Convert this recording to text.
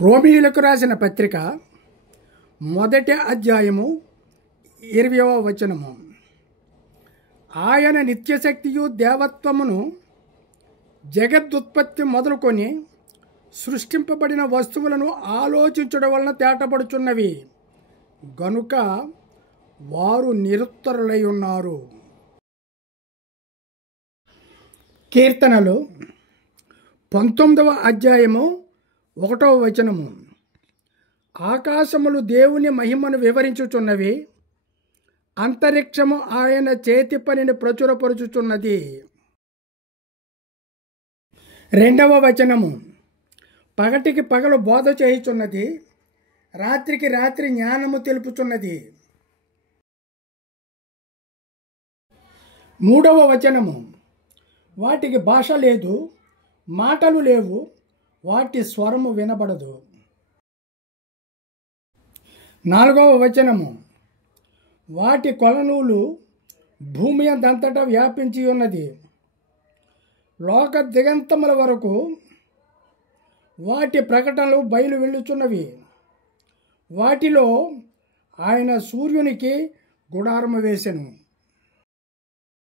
రోమీయులకు రాసిన పత్రిక మొదటి అధ్యాయము 20వ వచనము. ఆయన నిత్యశక్తియు దేవత్వమును జగదుత్పత్తి మొదలుకొని సృష్టింపబడిన వస్తువులను ఆలోచించడం వలన తేటపడుచున్నవి గనుక వారు నిరుత్తరులై ఉన్నారు. కీర్తనలు 19వ అధ్యాయము 1వ వచనము. ఆకాశములు దేవుని మహిమను వివరించుచున్నవి, అంతరిక్షము ఆయన చేతి పనిని ప్రచురపరుచుచున్నది. 2వ వచనము. పగటికి పగలు బోధ చేయుచున్నది, రాత్రికి రాత్రి జ్ఞానము తెలుపుచున్నది. 3వ వచనము. వాటికి భాష లేదు, మాటలు లేవు, వాటి స్వరము వినబడదు. 4వ వచనము. వాటి కొలనూలు భూమి అంతటా వ్యాపించి ఉన్నది, లోక దిగంతముల వరకు వాటి ప్రకటనలు బయలు వెళ్ళుచున్నవి. వాటిలో ఆయన సూర్యునికి గుడారము వేసెను.